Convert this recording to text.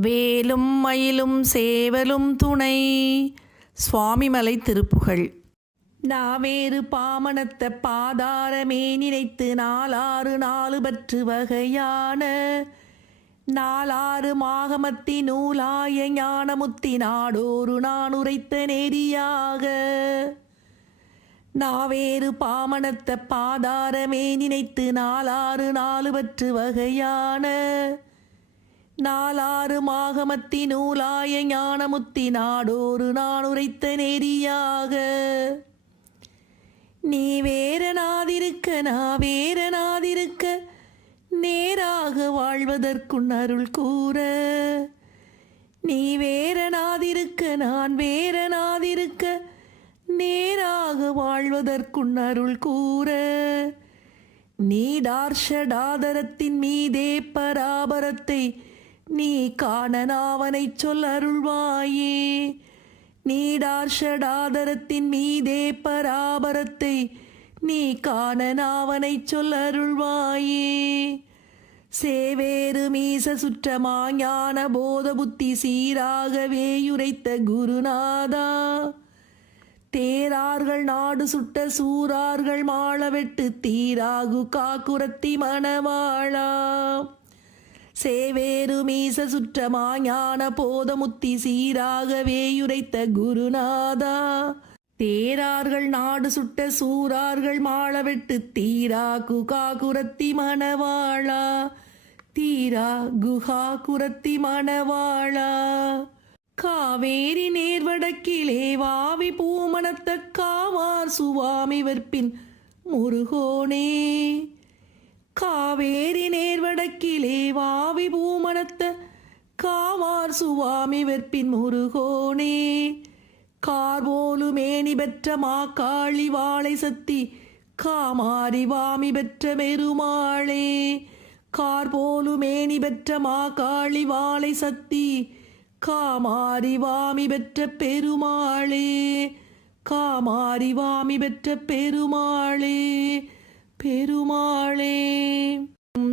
வேலும் மயிலும் சேவலும் துணை. சுவாமிமலை திருப்புகழ் நாவேறு பாமணத்த பாதாரமே நினைத்து நாலாறு நாலு பற்று வகையான. நாலாறு மாகமத்தி நூலாய ஞானமுத்தி நாடோறு நான் உரைத்த நெறியாக நாவேறு பாமணத்த பாதாரமே நினைத்து நாலாறு நாலு பற்று வகையான. நாலாறு மாகமத்தி நூலாய ஞானமுத்தி நாடோறு நான் உரைத்த நெறியாக நீ வேறனாதிருக்க நான் வேறனாதிருக்க நேராக வாழ்வதற்குன் அருள் கூற. நீ வேறனாதிருக்க நான் வேறனாதிருக்க நேராக வாழ்வதற்குன் அருள் கூற. நீடார்ஷடாதரத்தின் மீதே பராபரத்தை நீ காணனாவனை சொல் அருள்வாயே. நீடார்ஷடாதரத்தின் மீதே பராபரத்தை நீ காணனாவனை சொல் அருள்வாயே. சேவேறு மீச சுற்றமா ஞான போத புத்தி சீராகவே உரைத்த குருநாதா. தேரார்கள் நாடு சுட்ட சூரார்கள் மாளவெட்டு தீராகு காக்குரத்தி மணவாளா. சேவேரு மீச சுற்றமா ஞான போதமுத்தி சீராகவே உரைத்த குருநாதா. தேரார்கள் நாடு சுட்ட சூரார்கள் மாளவெட்டு தீரா குகா குரத்தி மணவாளா. தீரா குஹா குரத்தி மணவாளா. காவேரி நேர்வடக்கிலே வாவி பூமணத்த காவார் சுவாமி வெற்பின் முருகோனே. காவேரி நேர்வடக்கிலே வாவி பூமணத்த காவார் சுவாமி வெற்பின் முருகோனே. கார்போலு மேனி பெற்ற மாக்காளி வாழை சத்தி காமாரி வாமி பெற்ற மெருமாளே. கார்போலு மேனி பெற்ற மாக்காளி வாழை சத்தி காமாரி வாமி பெற்ற பெருமாளே. காமாரி வாமி பெற்ற பெருமாளே. பெருமாளே.